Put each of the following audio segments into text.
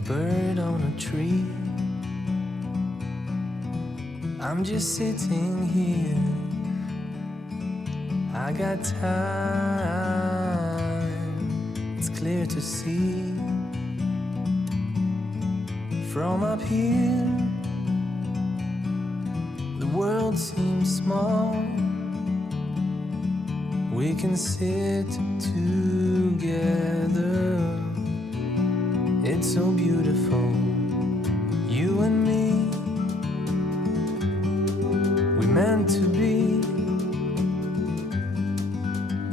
a bird on a tree. I'm just sitting here. I got time. It's clear to see. From up here, the world seems small. We can sit together. It's so beautiful, you and me. We meant to be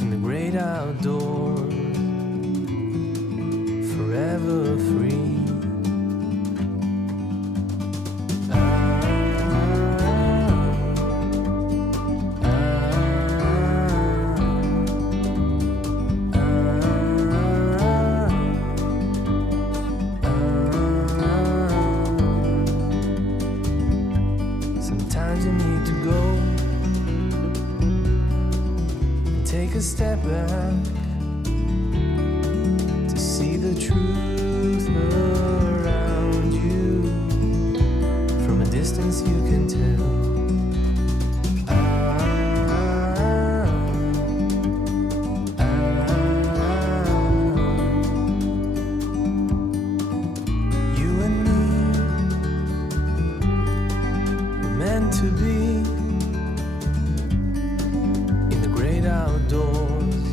in the great outdoors, forever free. Sometimes you need to go and take a step back to see the truth around you. From a distance you can tell. You and me were meant to be in the great outdoors,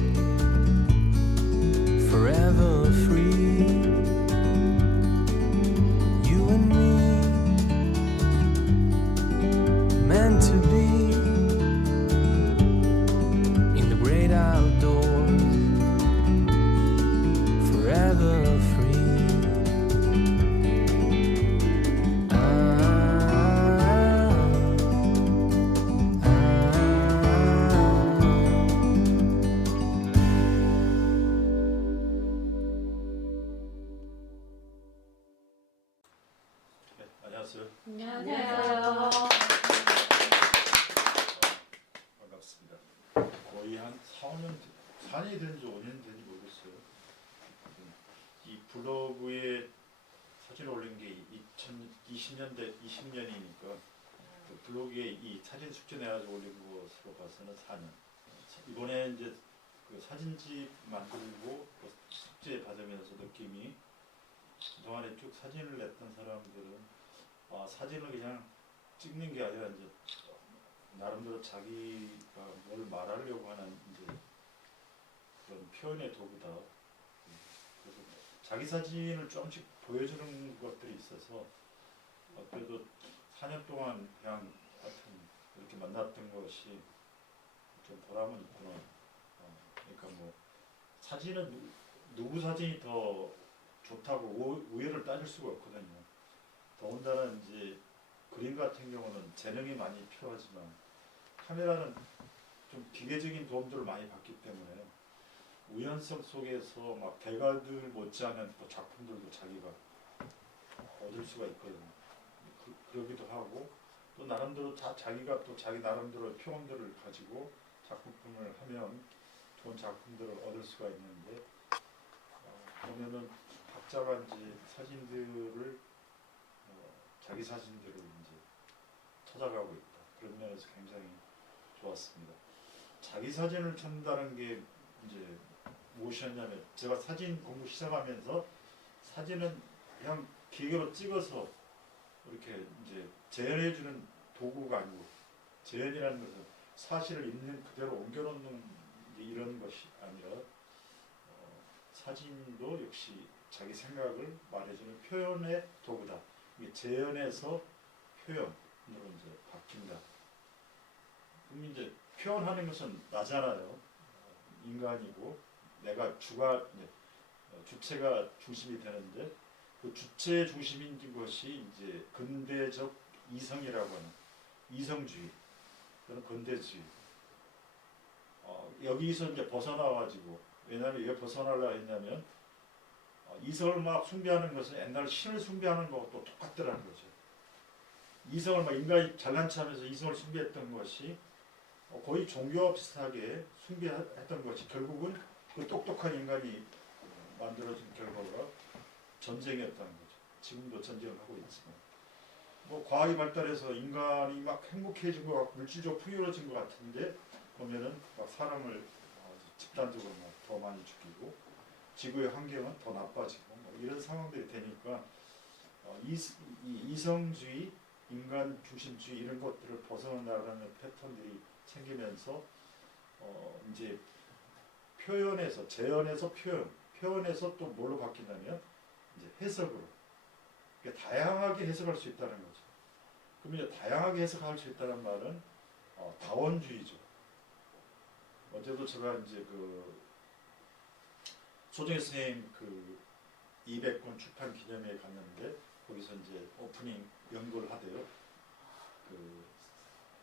forever free. You and me meant to be in the great outdoors, forever free. 네, 안녕하세요. 안녕하세요. 반갑습니다. 거의 한 4, 5년, 4년이 된지 5년 된지 모르겠어요. 이 블로그에 사진을 올린 게 2020년대 20년이니까 그 블로그에 이 사진 숙제 내가지고 올린 것으로 봐서는 4년. 이번에 이제 그 사진집 만들고 그 숙제 받으면서 느낌이 그동안에 쭉 사진을 냈던 사람들은 사진을 그냥 찍는 게 아니라 이제 나름대로 자기가 뭘 말하려고 하는 이제 그런 표현의 도구다. 그래서 자기 사진을 조금씩 보여주는 것들이 있어서 그래도 4년 동안 그냥 하여튼 이렇게 만났던 것이 좀 보람은 있구나. 그러니까 뭐 사진은 누구 사진이 더 좋다고 우열을 따질 수가 없거든요. 더군다나 이제 그림 같은 경우는 재능이 많이 필요하지만 카메라는 좀 기계적인 도움들을 많이 받기 때문에 우연성 속에서 막 대가들 못지않은 또 작품들도 자기가 얻을 수가 있거든요. 그러기도 하고 또 나름대로 자기가 또 자기 나름대로 표현들을 가지고 작품을 하면 좋은 작품들을 얻을 수가 있는데 보면은 각자가 이제 사진들을 자기 사진들을 이제 찾아가고 있다. 그런 면에서 굉장히 좋았습니다. 자기 사진을 찾는다는 게 이제 무엇이었냐면 제가 사진 공부 시작하면서 사진은 그냥 기계로 찍어서 이렇게 이제 재현해주는 도구가 아니고 재현이라는 것은 사실을 있는 그대로 옮겨놓는 이런 것이 아니라 사진도 역시 자기 생각을 말해주는 표현의 도구다. 이게 재현에서 표현으로 이제 바뀐다. 그럼 이제 표현하는 것은 나잖아요. 인간이고 내가 주체가 중심이 되는데 그 주체 중심인 것이 이제 근대적 이성이라고 하는 이성주의, 그런 근대주의. 여기서 이제 벗어나가지고 왜냐하면 왜 벗어나려 했냐면 이성을 막 숭배하는 것은 옛날 신을 숭배하는 것과 또 똑같더라는 거죠. 이성을 막 인간이 잘난 척하면서 이성을 숭배했던 것이 거의 종교와 비슷하게 숭배했던 것이 결국은 그 똑똑한 인간이 만들어진 결과가 전쟁이었다는 거죠. 지금도 전쟁을 하고 있지만 뭐 과학이 발달해서 인간이 막 행복해진 것 같고 물질적으로 풍요로워진 것 같은데 보면은 막 사람을 집단적으로 막 더 많이 죽이고 지구의 환경은 더 나빠지고 뭐 이런 상황들이 되니까 이 이성주의, 인간 중심주의 이런 것들을 벗어나가는 패턴들이 생기면서 이제 표현에서 재현에서 표현에서 또 뭘로 바뀐다면 이제 해석으로 그러니까 다양하게 해석할 수 있다는 거죠. 그럼 이제 다양하게 해석할 수 있다는 말은 다원주의죠. 어제도 제가 이제 그 소정희 선생님 그 200권 출판 기념회에 갔는데 거기서 이제 오프닝 연구를 하대요. 그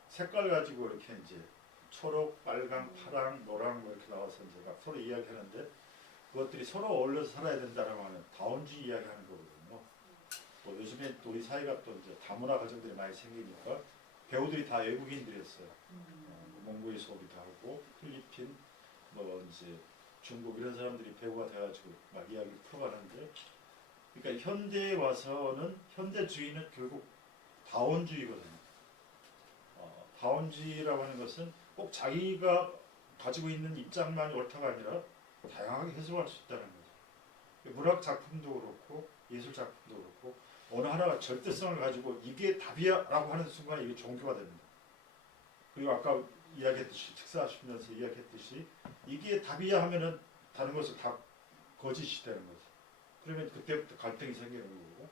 색깔 가지고 이렇게 이제 초록, 빨강, 파랑, 노랑 뭐 이렇게 나와서 이제 막 서로 이야기하는데 그것들이 서로 어울려서 살아야 된다라고 하는 다원주의 이야기하는 거거든요. 또 요즘에 또 우리 사회가 또 이제 다문화 가정들이 많이 생기니까 배우들이 다 외국인들이었어요. 몽고의 수업이도 하고 필리핀, 뭐 이제 중국 이런 사람들이 배우가 돼가지고 막 이야기를 풀어가는데, 그러니까 현대에 와서는 현대주의는 결국 다원주의거든요. 다원주의라고 하는 것은 꼭 자기가 가지고 있는 입장만이 옳다가 아니라 다양하게 해석할 수 있다는 거죠. 문학 작품도 그렇고 예술 작품도 그렇고 어느 하나가 절대성을 가지고 이게 답이야라고 하는 순간에 이게 종교가 됩니다. 그리고 아까 이야기했듯이 식사하시면서 이야기했듯이 이게 답이야 하면은 다른 것은 다 거짓이 되는 거죠. 그러면 그때부터 갈등이 생기는 거고.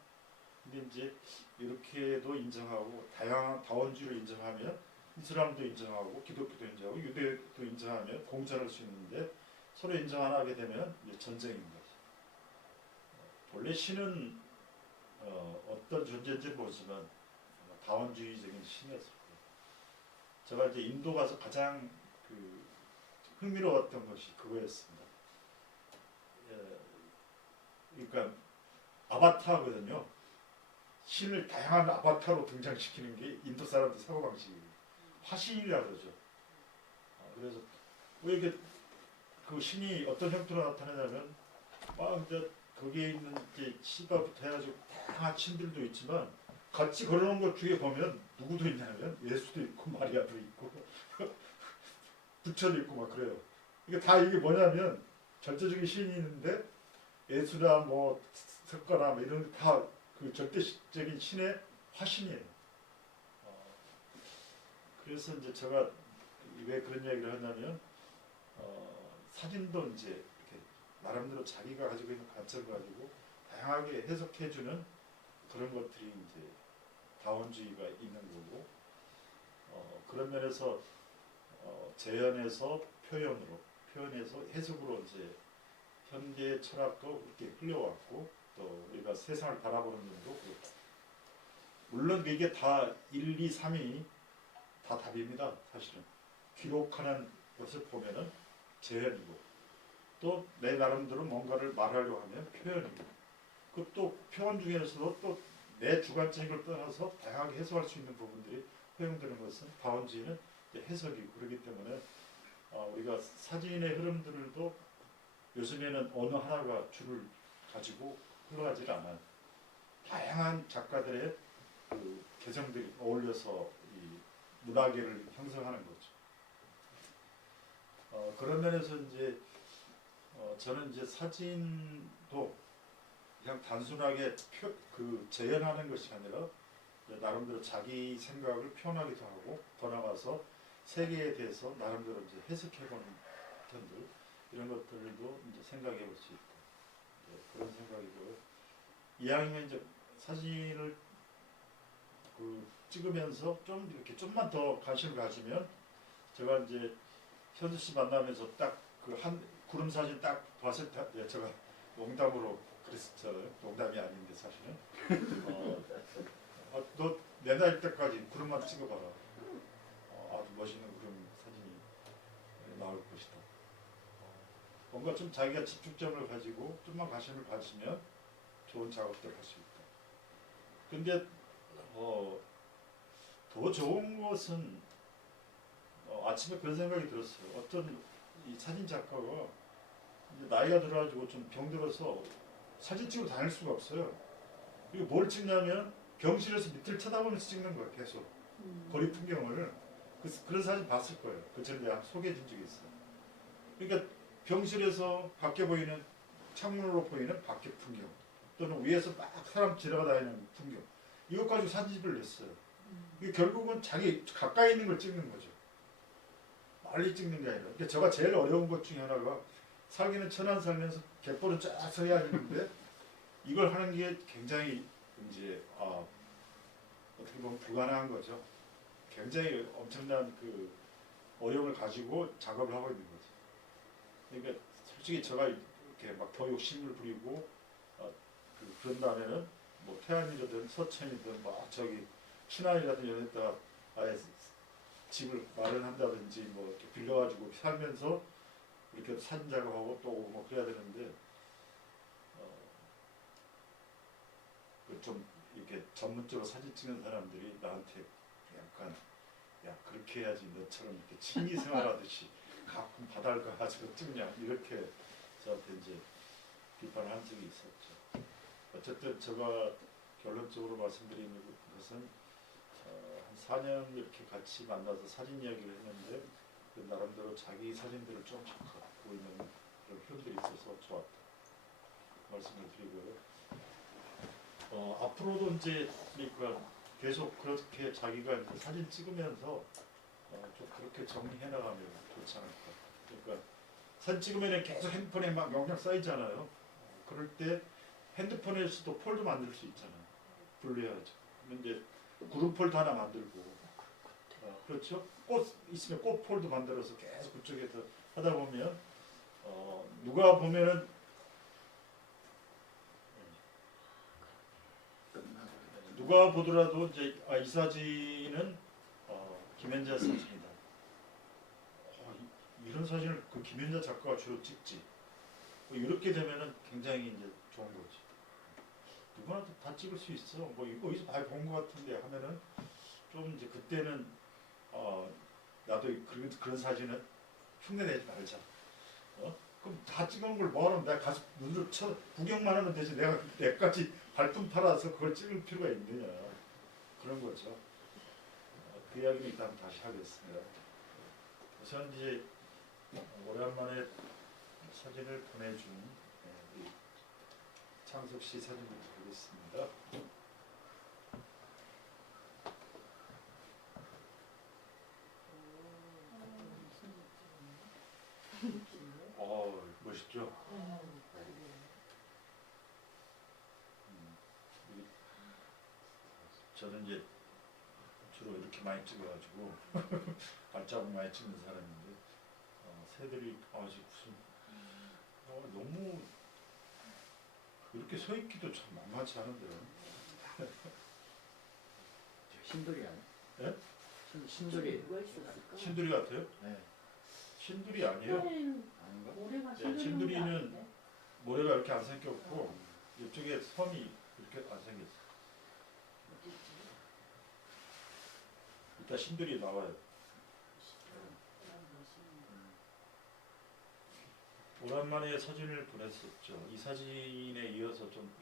근데 이제 이렇게도 인정하고 다양한 다원주의를 인정하면 이슬람도 인정하고 기독교도 인정하고 유대도 인정하면 공존할 수 있는데 서로 인정 안 하게 되면 이제 전쟁인 거죠. 본래 신은 어떤 존재인지 모르지만 다원주의적인 신이었을 거예요. 제가 이제 인도 가서 가장 그 흥미로웠던 것이 그거였습니다. 그러니까 아바타거든요. 신을 다양한 아바타로 등장시키는 게 인도 사람들 사고방식이에요. 화신이라 그러죠. 그래서 왜 이게 그 신이 어떤 형태로 나타나냐면 막 이제 거기에 있는 이제 시바부터 해가지고 다양한 신들도 있지만 같이 걸어놓은 것 중에 보면 누구도 있냐면 예수도 있고 마리아도 있고 부처도 있고 막 그래요. 이게 다 이게 뭐냐면 절대적인 신이 있는데 예수나 뭐 석가나 뭐 이런 다 그 절대적인 신의 화신이에요. 그래서 이제 제가 왜 그런 이야기를 하냐면 사진도 이제 이렇게 나름대로 자기가 가지고 있는 관점을 가지고 다양하게 해석해주는 그런 것들이 이제 다원주의가 있는 거고 그런 면에서 재현에서 표현에서 해석으로 이제 현대 철학도 이렇게 흘려왔고 또 우리가 세상을 바라보는 눈도 그렇고 물론 이게 다 1, 2, 3이 다 답입니다. 사실은 기록하는 것을 보면은 재현이고 또 내 나름대로 뭔가를 말하려고 하면 표현이고 그 또 표현 중에서도 또 내 주관적인 걸 떠나서 다양하게 해석할 수 있는 부분들이 허용되는 것은 다원주의는 해석이고 그렇기 때문에 우리가 사진의 흐름들도 요즘에는 어느 하나가 줄을 가지고 흘러가지 않아요. 다양한 작가들의 그 개성들이 어울려서 이 문화계를 형성하는 거죠. 그런 면에서 이제 저는 이제 사진도 그냥 단순하게 재현하는 것이 아니라 나름대로 자기 생각을 표현하기도 하고 더 나아가서 세계에 대해서 나름대로 이제 해석해보는 편들 이런 것들도 이제 생각해볼 수 있다. 그런 생각이고요. 이왕이면 이제 사진을 찍으면서 좀 이렇게 좀만 더 관심을 가지면 제가 이제 현수 씨 만나면서 딱 그 한 구름 사진 딱 봤을 때 제가 농담으로 그랬었잖아요. 농담이 아닌데 사실은 너 내 나이 때까지 구름만 찍어봐라. 아주 멋있는 구름 사진이 나올 것이다. 뭔가 좀 자기가 집중점을 가지고 좀만 관심을 가지면 좋은 작업들 할 수 있다. 근데 더 좋은 것은 아침에 그런 생각이 들었어요. 어떤 이 사진 작가가 이제 나이가 들어가지고 좀 병들어서 사진 찍으러 다닐 수가 없어요. 그리고 뭘 찍냐면 병실에서 밑을 쳐다보면서 찍는 거예요. 계속 거리 풍경을. 그런 사진 봤을 거예요. 그 전에 내가 소개해 준 적이 있어요. 그러니까 병실에서 밖에 보이는 창문으로 보이는 밖의 풍경 또는 위에서 막 사람 지나다니는 풍경 이것 가지고 사진집을 냈어요. 이게 결국은 자기 가까이 있는 걸 찍는 거죠. 멀리 찍는 게 아니라. 그러니까 제가 제일 어려운 것 중에 하나가 살기는 천안 살면서 갯벌은 쫙 서야 되는데 이걸 하는 게 굉장히 이제 어떻게 보면 불가능한 거죠. 굉장히 엄청난 그 어려움을 가지고 작업을 하고 있는 거죠. 그러니까 솔직히 제가 이렇게 막 더 욕심을 부리고 그런 다음에는 뭐 태안이든 서천이든 막 저기 친안이라든 이런 데다가 아예 집을 마련한다든지 뭐 이렇게 빌려가지고 살면서 이렇게 사진 작업하고 또 오고 뭐 그래야 되는데 좀 이렇게 전문적으로 사진 찍는 사람들이 나한테 약간 야 그렇게 해야지 너처럼 이렇게 취미 생활하듯이 가끔 바다를 가가지고 찍냐 이렇게 저한테 이제 비판한 적이 있었죠. 어쨌든 제가 결론적으로 말씀드리는 것은 한 4년 이렇게 같이 만나서 사진 이야기를 했는데 그 나름대로 자기 사진들을 좀 갖고 있는 그런 흐름들이 있어서 좋았다 말씀을 드리고요. 앞으로도 이제 그러니까 계속 그렇게 자기가 이제 사진 찍으면서 좀 그렇게 정리해 나가면 좋지 않을까. 그러니까 사진 찍으면 계속 핸드폰에 막 영상 쌓이잖아요. 그럴 때 핸드폰에서도 폴더 만들 수 있잖아요. 분리해야죠. 이제 그룹 폴더 하나 만들고, 그렇죠? 꽃 있으면 꽃 폴더 만들어서 계속 그쪽에서 하다 보면 누가 보면은 누가 보더라도 이제 이 사진은 김현자 사진이다. 이런 사진을 그 김현자 작가가 주로 찍지. 뭐 이렇게 되면은 굉장히 이제 좋은 거지. 누구나 다 찍을 수 있어. 뭐 이거 어디서 많이 본 것 같은데 하면은 좀 이제 그때는 나도 그런 사진은 흉내내지 말자. 그럼 다 찍은 걸 뭐하면 내가 가서 눈으로 쳐 구경만 하면 되지. 내가 내까지 발품 팔아서 그걸 찍을 필요가 있느냐 그런 거죠. 그 이야기는 일단 다시 하겠습니다. 저는 이제 오랜만에 사진을 보내준 창석 씨 사진을 보겠습니다. 멋있죠? 저는 이제 주로 이렇게 많이 찍어가지고 발자국 많이 찍는 사람인데 새들이 아직 무슨 너무 이렇게 서 있기도 참 만만치 않은데요. 신돌이 아니야? 예? 신돌이 누가 있었을까? 신두리 같아요? 네. 신두리 아니에요? 아닌가? 모래가 네, 신두리는 모래가 이렇게 안 생겼고 이쪽에 섬이 이렇게 안 생겼어. 이따 신두리 나와요. 오랜만에 사진을 보냈었죠. 이 사진에 이어서 좀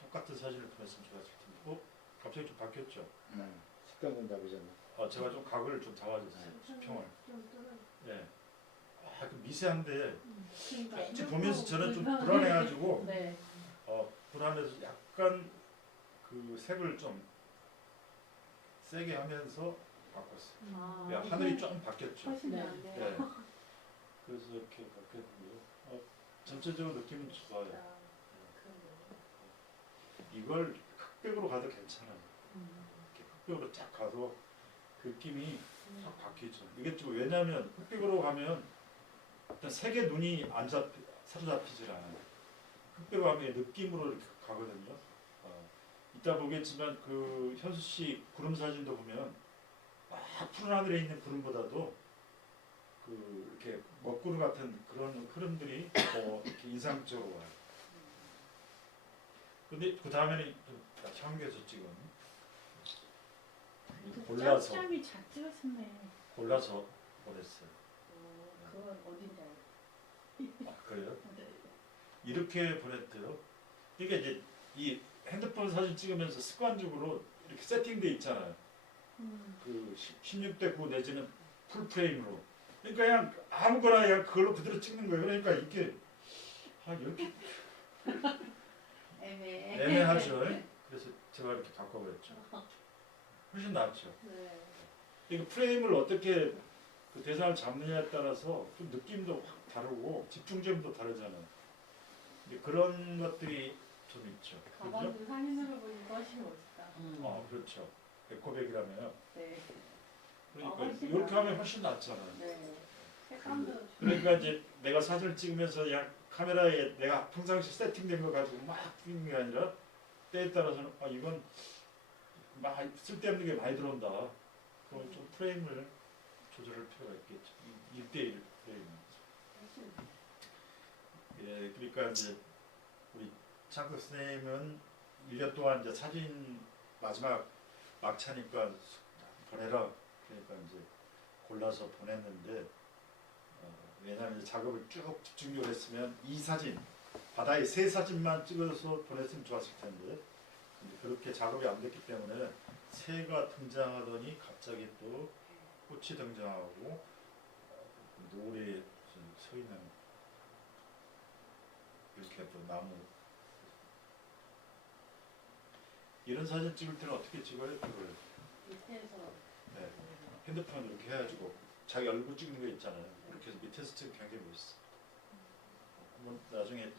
똑같은 사진을 보냈으면 좋았을 텐데. 갑자기 좀 바뀌었죠? 네. 식당 공답이잖아. 제가 좀 각을 좀 잡아줬어요. 수평을. 좀 떨어져. 예. 그 미세한데 그러니까 왠지 보면서 저는 좀 불안해가지고 네. 불안해서 약간 그 색을 좀 세게 하면서 바꿨어요. 야, 하늘이 좀 바뀌었죠. 훨씬 네. 나은데요. 그래서 이렇게 바뀌었고요. 전체적으로 느낌은 좋아요. 이걸 흑백으로 가도 괜찮아요. 이렇게 흑백으로 쫙 가도 그 느낌이 확 바뀌죠. 이게 좀 왜냐하면 흑백으로 가면 일단 색에 눈이 안 사로잡히질 않아요. 흑백으로 가면 느낌으로 이렇게 가거든요. 이따 보겠지만 그 현수 씨 구름 사진도 보면 푸른 하늘에 있는 구름보다도 그 이렇게 먹구름 같은 그런 흐름들이 더 이렇게 인상적으로 와요. 근데 그 다음에는 향교에서 찍은 골라서 짬이 잘 찍었네. 골라서 보냈어요. 그건 어딘지 알고. 그래요? 이렇게 보냈대요. 이게 이제 이 핸드폰 사진 찍으면서 습관적으로 이렇게 세팅돼 있잖아요. 그 16대 9 내지는 풀 프레임으로. 그러니까 그냥 아무거나 그냥 그걸로 그대로 찍는 거예요. 그러니까 이게 이렇게 애매하죠. 그래서 제가 이렇게 바꿔버렸죠. 훨씬 낫죠. 네. 이거 프레임을 어떻게 그 대상을 잡느냐에 따라서 좀 느낌도 확 다르고 집중점도 다르잖아요. 이제 그런 것들이 좀 있죠. 그죠? 가방도 사진으로 보니까 훨씬 멋있다. 그렇죠. 에코백이라면 네. 그러니까 훨씬 이렇게 나아요. 하면 훨씬 낫잖아요. 네. 색감도 그러니까 이제 내가 사진을 찍으면서 그냥 카메라에 내가 평상시 세팅된 거 가지고 막 찍는 게 아니라 때에 따라서는 이건 막 쓸데없는 게 많이 들어온다. 그럼 좀 프레임을 조절할 필요가 있겠죠. 1대1 프레임. 훨씬 예, 그러니까 이제 우리 창덕 선생님은 1년 동안 이제 사진 마지막 막차니까 보내라. 그러니까 이제 골라서 보냈는데 왜냐하면 이제 작업을 쭉 집중적으로 했으면 이 사진 바다의 새 사진만 찍어서 보냈으면 좋았을 텐데 근데 그렇게 작업이 안 됐기 때문에 새가 등장하더니 갑자기 또 꽃이 등장하고 노을에 서 있는 이렇게 또 나무 이런 사진 찍을 때는 어떻게 찍어요? 그걸 밑에서 네. 핸드폰 이렇게 해가지고 자기 얼굴 찍는 거 있잖아요. 이렇게 해서 밑에서 찍으면 굉장히 멋있어. 한번 나중에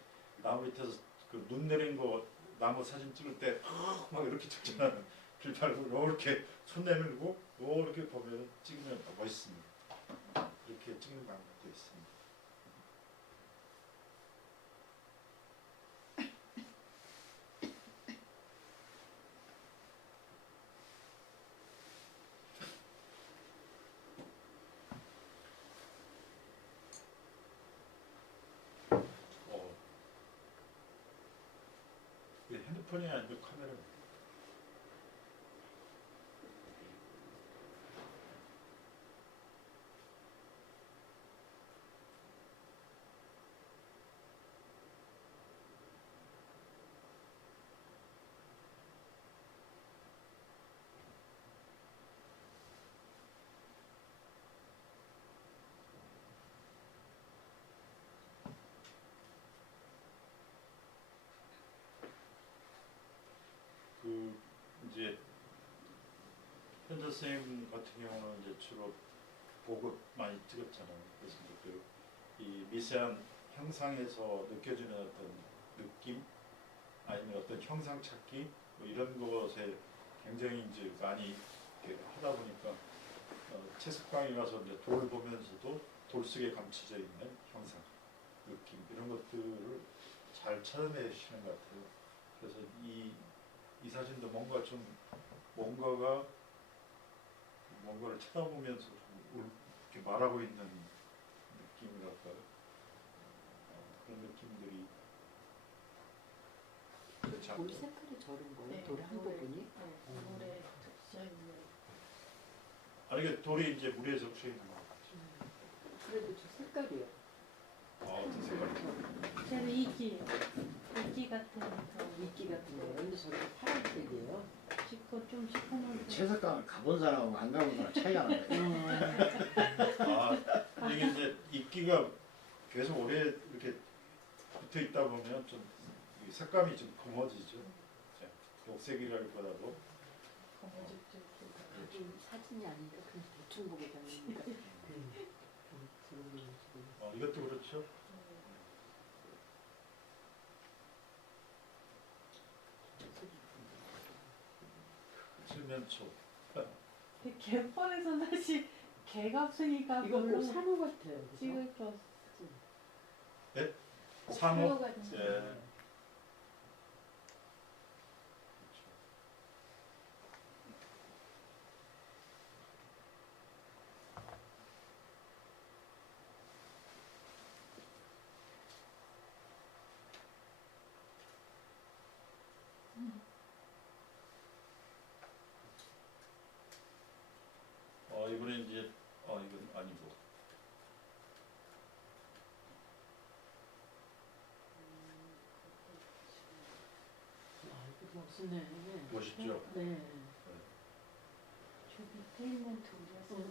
나무 밑에서 그 눈 내린 거 나무 사진 찍을 때 막 이렇게 찍잖아요. 빌팔고 이렇게 손 내밀고 이렇게 보면 찍으면 멋있습니다. 이렇게 찍는 방법도 있습니다. 이게 핸드폰이 아니고 카메라. 그 이제 현자 선생님 같은 경우는 이제 주로 보고 많이 찍었잖아요. 그래서 이제 이 미세한 형상에서 느껴지는 어떤 느낌 아니면 어떤 형상 찾기 뭐 이런 것에 굉장히 이제 많이 이렇게 하다 보니까 채석강에 가서 이제 돌을 보면서도 돌 속에 감춰져 있는 형상, 느낌 이런 것들을 잘 찾아내시는 것 같아요. 그래서 이 사진도 뭔가 좀 뭔가를 쳐다보면서 좀 이렇게 말하고 있는 느낌이랄까요? 그런 느낌들이 괜찮고. 돌 색깔이 저런 거예요? 네, 돌의 한 부분이? 네, 물에 적셔 있는. 아니 이게 돌이 이제 물에 적셔 있는 거. 그래도 저 색깔이요. 어떤 색깔이? 쟤는 이끼 같은 거. 미끼 같은 거. 근데 저렇게 파란색이에요. 좀 시커먼. 채석강을 가본 사람하고 안 가본 사람 차이가 나요. 이게 이제 이끼가 계속 오래 이렇게 붙어 있다 보면 좀 색감이 좀 검어지죠. 녹색이라기보다도 사진이 아니라 그냥 대충 보게 되니까. 이것도 그렇죠. 칠면초. 개펄에서 사실 개가 없으니까 이거 별로 꼭 산호 같아요. 그죠? 찍을 게 없어. 산호. 같은 예. 거. 이번에 이제 이건 아니고. 네. 멋있죠? 네. 저 밑에 있는 돌이었어요.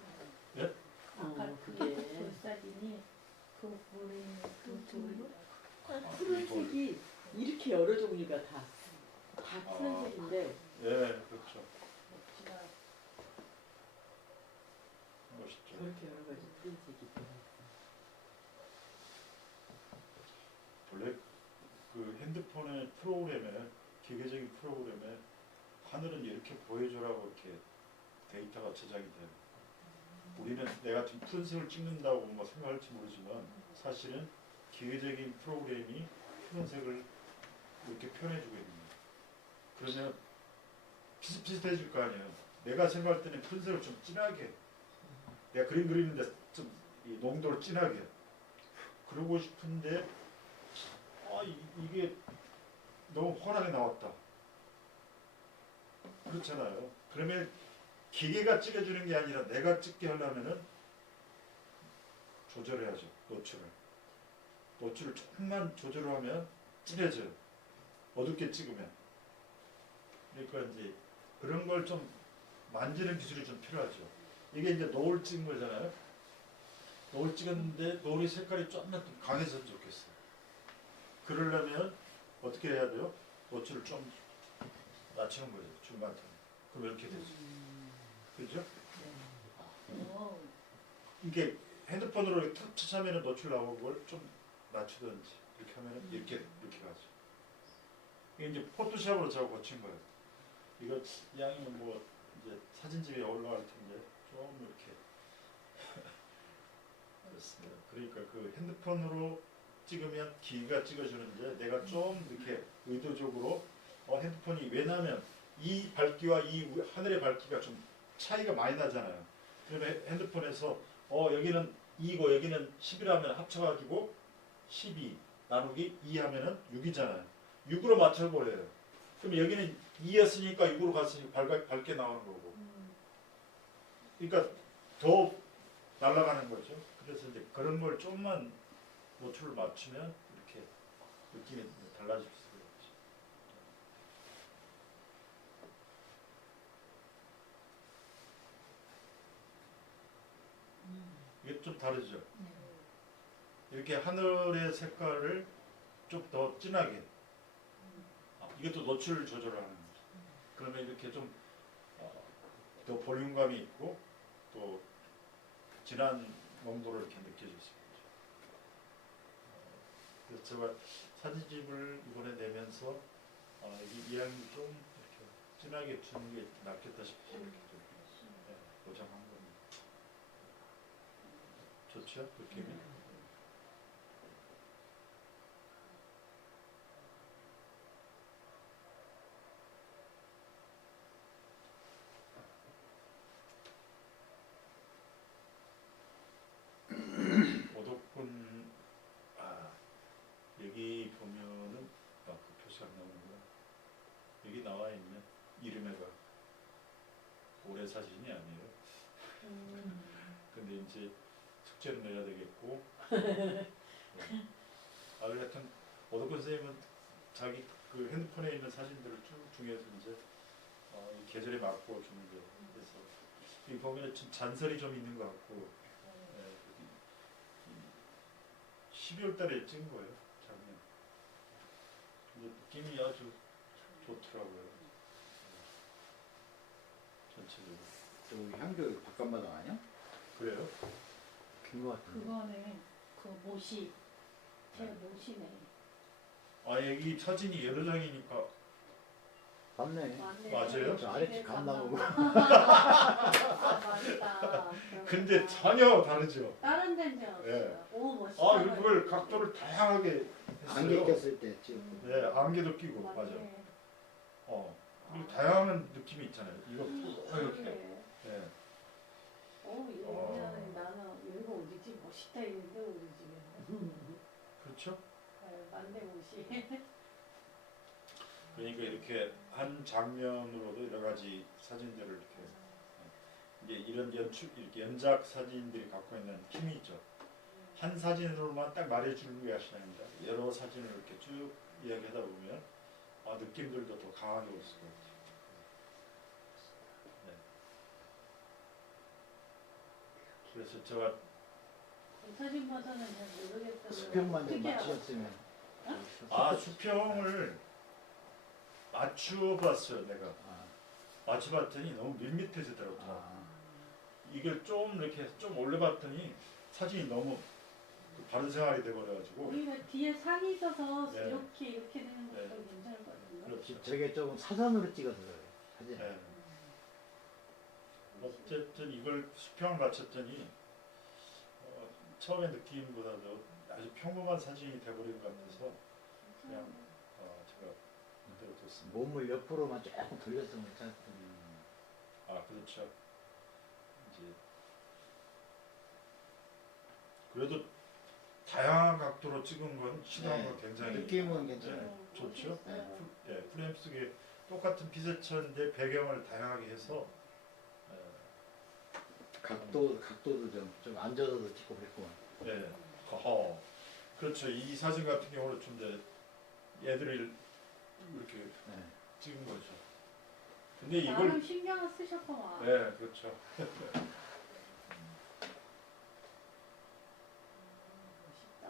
예? 아까 그게 그 사진이 그 물에 있는 그 돌이라고. 푸른색이 이렇게 여러 종류가 다 푸른색인데 예, 그렇죠. 멋지다. 멋있죠. 저렇게 여러 가지 푸른색이 들어있어요. 원래 그 핸드폰의 프로그램에 기계적인 프로그램에 하늘은 이렇게 보여줘라고 이렇게 데이터가 저장이 돼요. 우리는 내가 지금 푸른색을 찍는다고 뭐 생각할지 모르지만 사실은 기계적인 프로그램이 푸른색을 이렇게 표현해주고 있는 거예요. 그러면 비슷비슷해질 거 아니에요. 내가 생각할 때는 푸른색을 좀 진하게, 내가 그림 그리는데 좀 이 농도를 진하게 그러고 싶은데 이게 너무 환하게 나왔다. 그렇잖아요. 그러면 기계가 찍어주는 게 아니라 내가 찍게 하려면은 조절해야죠. 노출을 조금만 조절하면 진해져요. 어둡게 찍으면. 그러니까 이제 그런 걸 좀 만지는 기술이 좀 필요하죠. 이게 이제 노을 찍은 거잖아요. 노을 찍었는데 노을의 색깔이 좀만 더 강했으면 좋겠어요. 그러려면 어떻게 해야 돼요? 노출을 좀 낮추는 거죠. 중간쯤. 그럼 이렇게 되죠. 그죠? 오, 이게 핸드폰으로 탁 치자면 노출 나오고 그걸 좀 낮추든지 이렇게 하면 이렇게 가죠. 이게 이제 포토샵으로 제가 고친 거예요. 이거 양이 뭐 이제 사진집에 올라갈 텐데 좀 이렇게 그렇습니다. 그러니까 그 핸드폰으로 찍으면 기계가 찍어주는데 내가 좀 이렇게 의도적으로 핸드폰이 왜냐면 이 밝기와 이 하늘의 밝기가 좀 차이가 많이 나잖아요. 그러면 핸드폰에서 여기는 2고 여기는 10이라면 합쳐가지고 12 나누기 2 하면은 6이잖아요. 6으로 맞춰버려요. 그럼 여기는 2였으니까 6으로 갔으니까 밝게 나오는 거고. 그러니까 더 날아가는 거죠. 그래서 이제 그런 걸 좀만 노출을 맞추면 이렇게 느낌이 달라질 수가 있죠. 이게 좀 다르죠. 이렇게 하늘의 색깔을 좀 더 진하게. 이것도 노출 조절을 하는 거죠. 그러면 이렇게 좀 더 볼륨감이 있고 또 진한 농도를 이렇게 느껴질 수 있죠. 그래서 제가 사진집을 이번에 내면서 이 양이 좀 이렇게 진하게 주는 게 낫겠다 싶어서 이렇게 좀 보정한 겁니다. 좋죠? 느낌이? 오덕분 여기 보면은 그 표시 안 나오는구나. 여기 나와 있네. 이름에가 올해 사진이 아니에요. 근데 이제 숙제는 내야 되겠고. 하여튼 오덕분 선생님은 자기 그 핸드폰에 있는 사진들을 쭉 중에서 이제 이 계절에 맞고 주는 거. 그래서 여기 보면은 좀 잔설이 좀 있는 것 같고. 12월 달에 찍은 거예요, 작년. 근데 느낌이 아주 좋더라고요. 전체적으로. 저 향도 바깥마당 아니야? 그래요? 긴 거 같은데. 그거네. 그 못이 제 못이네. 여기 사진이 여러 장이니까 맞네. 맞아요? 저 아래쪽 감 나오고. 맞다. 근데 전혀 다르죠. 다른 데인 줄 알았어요. 예. 오 멋있다. 그걸 각도를 다양하게 안개 했어요. 꼈을 때 찍고. 네, 안개도 끼고 맞아. 그리고 다양한 느낌이 있잖아요. 이거 이렇게. 네. 이러면 나는 여기가 어디지 멋있다 했는데 우리 집에. 그렇죠? 만대 못이. 그러니까 이렇게 한 장면으로도 여러 가지 사진들을 이렇게 이제 이런 이렇게 연작 사진들이 갖고 있는 힘이 있죠. 한 사진으로만 딱 말해주는 게 아니라 여러 사진을 이렇게 쭉 이야기하다 보면 느낌들도 더 강하게 올 수가 있죠. 네. 그래서 제가 사진 봐서는 잘 모르겠어요. 수평만 좀 어떻게 알아? 맞추셨으면. 수평을 맞춰봤어요. 내가 아, 맞춰봤더니 너무 밋밋해지더라고요. 아, 이걸 좀 이렇게 좀 올려봤더니 사진이 너무 그 바른 생활이 돼버려가지고. 오히려 뒤에 산이 있어서 네. 이렇게 되는 것도 네. 괜찮을 것 같은데. 그렇죠. 저게 조금 사선으로 찍어서 그래요. 사진. 네. 어쨌든 이걸 수평을 맞췄더니 처음에 느낌보다도 아주 평범한 사진이 돼버린 것 같아서 그냥 제가 그대로 뒀습니다. 몸을 옆으로만 조금 돌렸으면 괜찮을 텐데. 그렇죠. 이제 그래도 다양한 각도로 찍은 건 시도한 네. 건 굉장히 느낌은 괜찮아요. 좋죠. 멋있어요. 프레임 속에 똑같은 빛의 천인데 배경을 다양하게 해서 각도도 좀 앉아서도 찍고 그랬구만. 네. 그렇죠. 이 사진 같은 경우는 좀 이제 애들이 이렇게 네. 찍은 거죠. 근데 이걸 나름 신경을 쓰셨구만. 네, 그렇죠. 멋있다.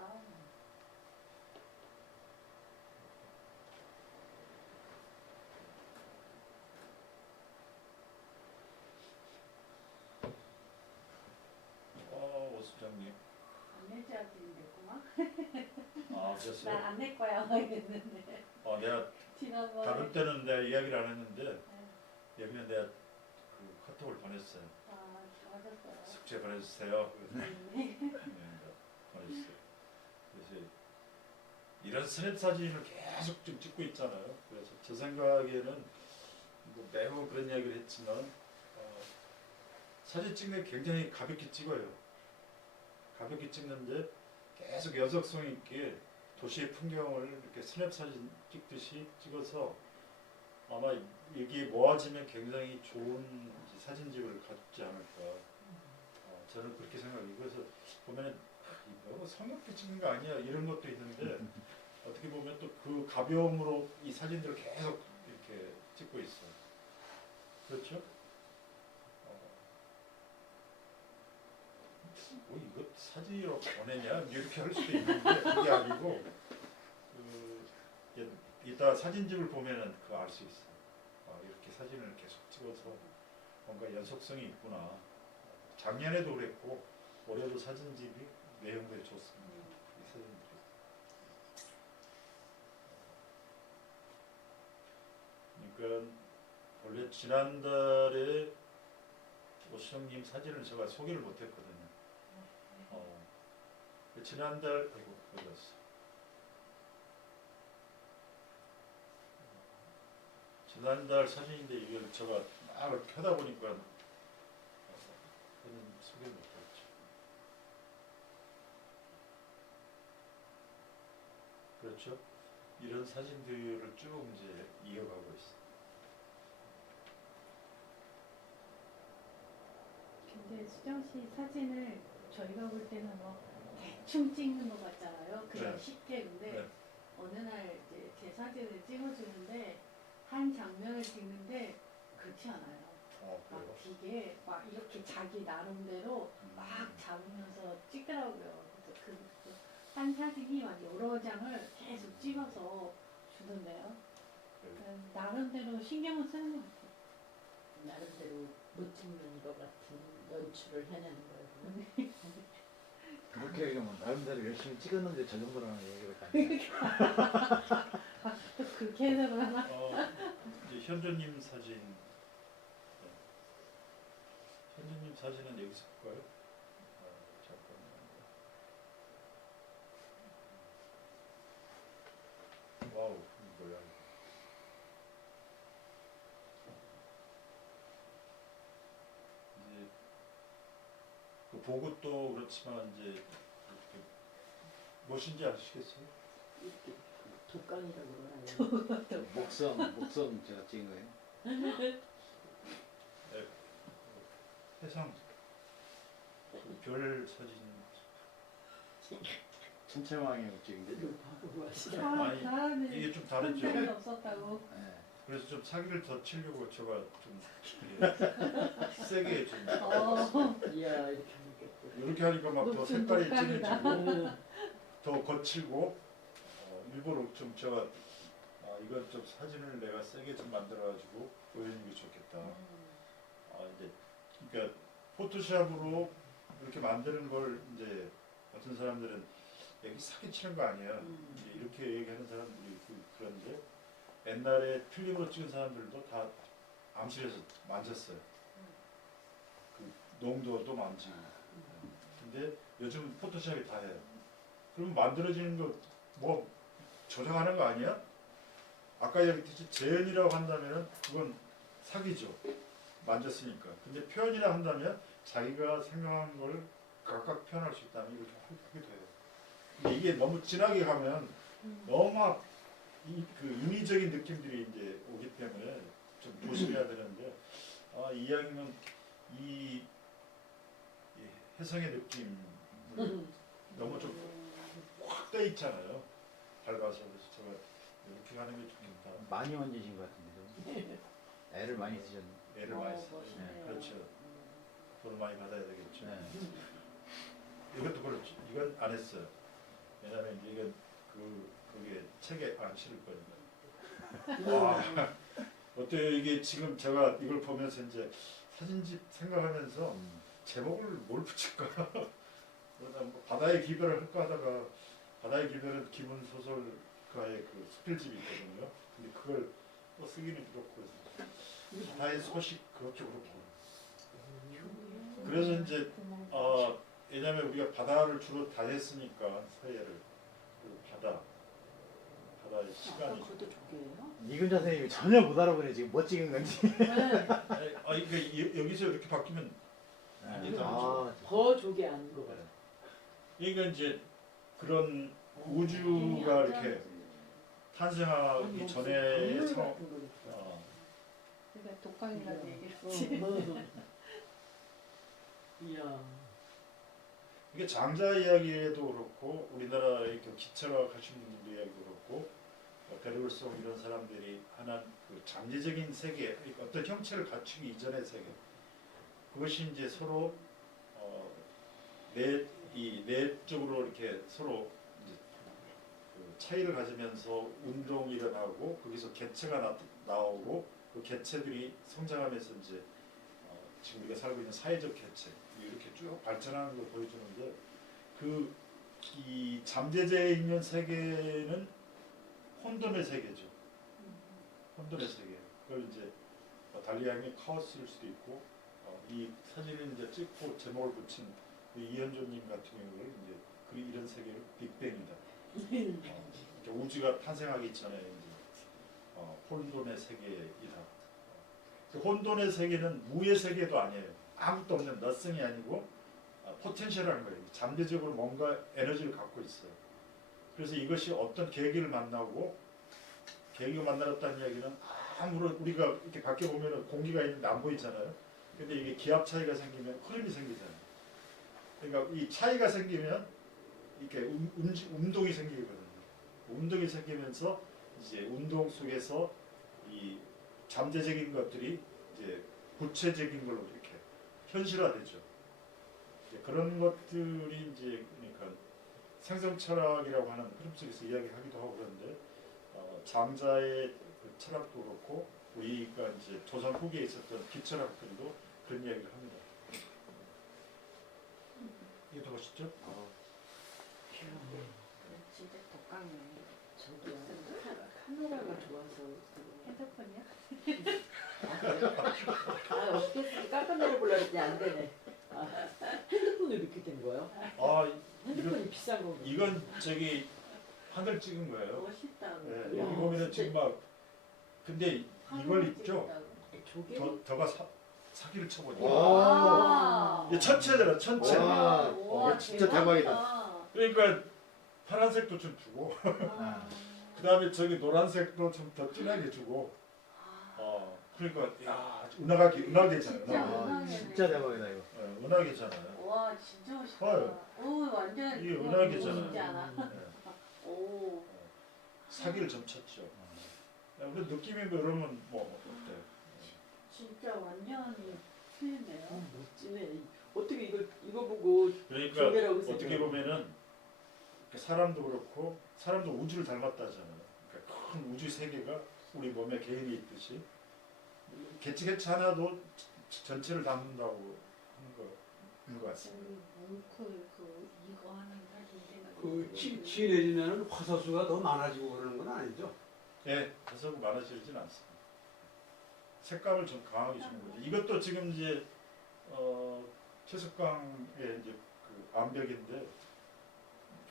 오수장님. 안 낼지 않겠구만. 그랬어요? 난안 낼 거야 막 이랬는데 내가 지난번에. 다른 때는 내가 이야기를 안 했는데 네. 여기는 내가 그 카톡을 보냈어요. 좋아졌어요. 숙제 보내주세요. 그래서 네. 보냈어요. 그래서 이런 스냅 사진을 계속 좀 찍고 있잖아요. 그래서 제 생각에는 뭐 매우 그런 이야기를 했지만 사진 찍는 게 굉장히 가볍게 찍어요. 가볍게 찍는데 계속 연속성 있게 도시의 풍경을 이렇게 스냅 사진 찍듯이 찍어서 아마 여기에 모아지면 굉장히 좋은 사진집을 갖지 않을까. 저는 그렇게 생각해요. 그래서 보면은 너무 성역표 찍는 거 아니야 이런 것도 있는데 어떻게 보면 또 그 가벼움으로 이 사진들을 계속 이렇게 찍고 있어요. 그렇죠? 뭐 이거 사진으로 보내냐 이렇게 할 수도 있는데 그게 아니고 이따 사진집을 보면은 그거 알 수 있어요. 이렇게 사진을 계속 찍어서 뭔가 연속성이 있구나. 작년에도 그랬고 올해도 사진집이 내용들이 좋습니다. 이 사진들이. 그러니까 원래 지난달에 오수정님 사진을 제가 소개를 못했거든요. 지난달 어디 갔어? 지난달 사진인데 이걸 제가 막 이렇게 하다 보니까 사진 소개를 못했죠. 그렇죠? 이런 사진들을 쭉 이제 이어가고 있어요. 근데 수정 씨 사진을 저희가 볼 때는 뭐 대충 찍는 것 같잖아요. 그냥 네. 쉽게. 근데 네. 어느 날 이제 제 사진을 찍어주는데 한 장면을 찍는데 그렇지 않아요. 막 그래요? 되게 막 이렇게 자기 나름대로 막 잡으면서 찍더라고요. 그래서 한 사진이 막 여러 장을 계속 찍어서 주던데요. 나름대로 신경을 쓰는 것 같아요. 나름대로 못 찍는 것 같은 연출을 해내는 거예요. 그렇게 얘기하면 나름대로 열심히 찍었는데 저 정도라는 얘기가 아니에요. 또 그렇게 해석을 하나? 이제 현조님 사진. 현조님 사진은 여기서 볼까요? 잠깐만요. 와우, 이거 뭐야? 이제 그 보고 또 그렇지만 이제 이렇게 무엇인지 아시겠어요? 이렇게 독강이라고 그러나요? 목성 제가 찍은 거예요. 해상 별 사진 천체망의 목적인데. 이거 바보로 하시네. 아니, 사람이 이게 좀 다르죠. 선생이 없었다고. 네. 그래서 좀 사기를 더 치려고 제가 좀 이렇게 세게 좀 이야 이렇게 하니까 또. 이렇게 하니까 막 더 높은 색깔이 독감이다. 진해지고 더 거칠고 일부러 좀 제가 이건 좀 사진을 내가 세게 좀 만들어가지고 보여주는 게 좋겠다. 이제 그러니까 포토샵으로 이렇게 만드는 걸 이제 어떤 사람들은 여기 사기 치는 거 아니야. 이제 이렇게 얘기하는 사람들이 있고 그런데 옛날에 필름으로 찍은 사람들도 다 암실에서 만졌어요. 그 농도도 만지고. 근데 요즘 포토샵이 다 해요. 그럼 만들어지는 거 뭐 조정하는 거 아니야? 아까 얘기했듯이 재현이라고 한다면 그건 사기죠. 만졌으니까. 근데 표현이라 한다면 자기가 생각한 걸 각각 표현할 수 있다면 이렇게 하게 돼요. 근데 이게 너무 진하게 가면 너무 막 그 인위적인 느낌들이 이제 오기 때문에 좀 조심해야 되는데 이 이야기는 이 혜성의 느낌 너무 좀 확 돼 있잖아요. 밝아서 그래서 제가 이렇게 하는 게 좋겠다. 많이 만지신 것 같은데요. 애를 많이 쓰셨네. 애를 많이 쓰. 멋있네요. 그렇죠. 돈을 많이 받아야 되겠죠. 네. 이것도 그렇죠. 이건 안 했어요. 왜냐하면 이제 이건 그게 책에 안 실을 거니까. 어때요? 이게 지금 제가 이걸 보면서 이제 사진집 생각하면서 제목을 뭘 붙일까? 뭐 바다의 기별을 할까 하다가 바다의 기별은 기분 소설가의 그 수필집이 있거든요. 근데 그걸 또 쓰기는 그렇고 바다의 소식 그것도 그렇고. 그래서 이제 왜냐면 우리가 바다를 주로 다 했으니까 서예를 그 바다의 시간이. 그것도 조개예요? 이근자 선생님이 전혀 못 알아보네 지금 뭐 찍은 건지. 그러니까 여기서 이렇게 바뀌면 더 조개 아닌 것 같아요. 그러니까 이제 그런 우주가 이렇게 탄생하기 전에 동물 상황. 같은 거 있죠. 그러니까 독감이라고 얘기했지. 이야. 이게 장자 이야기에도 그렇고 우리나라의 그 기차가 가신 분들 이야기도 그렇고 베르글송 이런 사람들이 하는 그 잠재적인 세계, 그러니까 어떤 형체를 갖추기 이전의 세계, 그것이 이제 서로 내적으로 이렇게 서로 이제 그 차이를 가지면서 운동이 일어나고 거기서 개체가 나오고 그 개체들이 성장하면서 이제 지금 우리가 살고 있는 사회적 개체 이렇게 쭉 발전하는 걸 보여주는데 이 잠재제에 있는 세계는 혼돈의 세계죠. 혼돈의 세계. 그걸 이제 달리앙의 카오스일 수도 있고 이 사진을 이제 찍고 제목을 붙인 이현조님 같은 경우는 이제 이런 세계를 빅뱅이다. 우주가 탄생하기 전에 이제 혼돈의 세계이다. 그 혼돈의 세계는 무의 세계도 아니에요. 아무것도 없는 너승이 아니고 포텐셜이라는 거예요. 잠재적으로 뭔가 에너지를 갖고 있어요. 그래서 이것이 어떤 계기를 만나고 계기가 만나었다는 이야기는 아무런 우리가 이렇게 밖에 보면 공기가 있는데 안 보이잖아요. 근데 이게 기압 차이가 생기면 흐름이 생기잖아요. 그러니까 이 차이가 생기면 이렇게 운동이 생기거든요. 운동이 생기면서 이제 운동 속에서 이 잠재적인 것들이 이제 구체적인 걸로 이렇게 현실화되죠. 그런 것들이 이제 그러니까 생성 철학이라고 하는 흐름 속에서 이야기하기도 하고 그런데 장자의 그 철학도 그렇고 우리가 이제 조선 후기에 있었던 기철학들도 그런 이야기를 합니다. 이게 더 멋있죠? 진짜 독감이네. 저기요. 카메라가 좋아서. 핸드폰이야? 어떻게 쓰지? 깜짝 놀라보려고 했더니 안 되네. 핸드폰으로 이렇게 된 거예요? 핸드폰이 비싼 거. 이건 저기 하늘 찍은 거예요. 멋있다. 네, 여기 보면은 지금 막 근데 이걸 입죠. 조개? 저가 사기를 쳐버려. 와. 이게 천체잖아, 천체. 와, 진짜 대박이다. 그러니까 파란색도 좀 주고, 그 다음에 저기 노란색도 좀 더 진하게 주고, 그러니까 야 은하계잖아요. 진짜 은하계네. 진짜 대박이다 이거. 은하계잖아요. 와 진짜 멋있다. 봐요. 오 완전 이게 그거 은하계잖아요. 멋있지 않아? 네. 오 사기를 점쳤죠. 야, 근데 느낌이 그러면 뭐 어때? 진짜 완전히 틀리네요. 멋지네. 어떻게 이거 보고 그러니까 조개라고 어떻게 생각해요? 보면은 사람도 그렇고 사람도 우주를 닮았다 하잖아요. 그러니까 큰 우주 세계가 우리 몸에 개인이 있듯이 개체 하나도 전체를 담는다고 하는 것 같습니다. 뭉클 그 이거 하는 사진 생각. 그 친해지면 화소수가 더 많아지고 그러는 건 아니죠? 예, 해서 많아지진 않습니다. 색감을 좀 강하게 주는 거죠. 이것도 지금 이제 최석강의 이제 그 암벽인데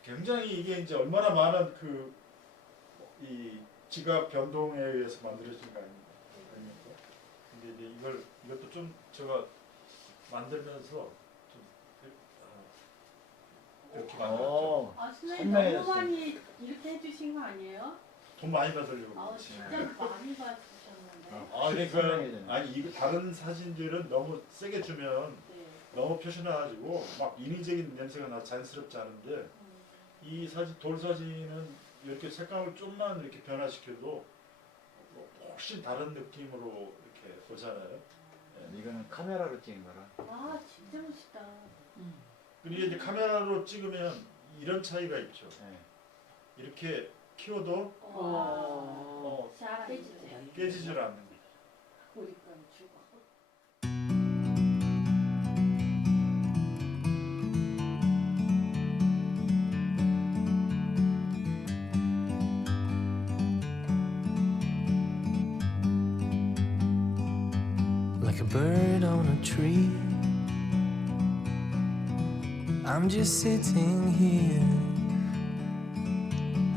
굉장히 이게 이제 얼마나 많은 그 이 지각 변동에 의해서 만들어진 거 아닙니까? 근데 이제 이것도 좀 제가 만들면서 좀 이렇게 만들었죠. 아 선생님 선명해졌어요. 너무 많이 이렇게 해주신 거 아니에요? 돈 많이 받으려고 아 그렇지. 진짜 많이 받으셨는데. 아 선명해져요. 그러니까 아니 이거 다른 사진들은 너무 세게 주면 네. 너무 표시나가지고 막 인위적인 냄새가 나 자연스럽지 않은데 이 사진 돌 사진은 이렇게 색감을 좀만 이렇게 변화시켜도 훨씬 다른 느낌으로 이렇게 오잖아요. 이거는 카메라로 찍은 거라. 아 진짜 멋있다. 그리고 이제 카메라로 찍으면 이런 차이가 있죠. 네. 이렇게 키워도 어. 잘 깨지지. 깨지질 않는 거예요. 우리 건 죽어. Like a bird on a tree, I'm just sitting here.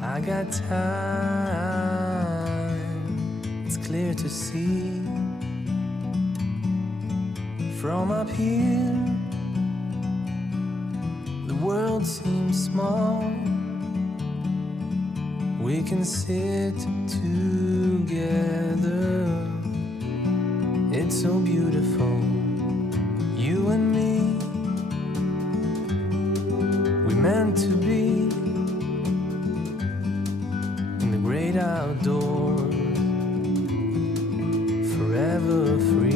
I got time, it's clear to see. From up here, the world seems small. We can sit together. It's so beautiful, you and me. We meant to be in the great outdoors, forever free.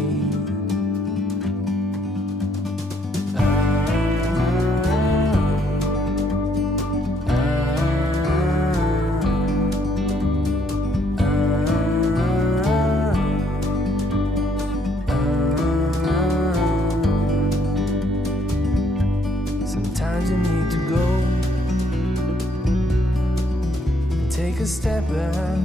Sometimes you need to go and take a step back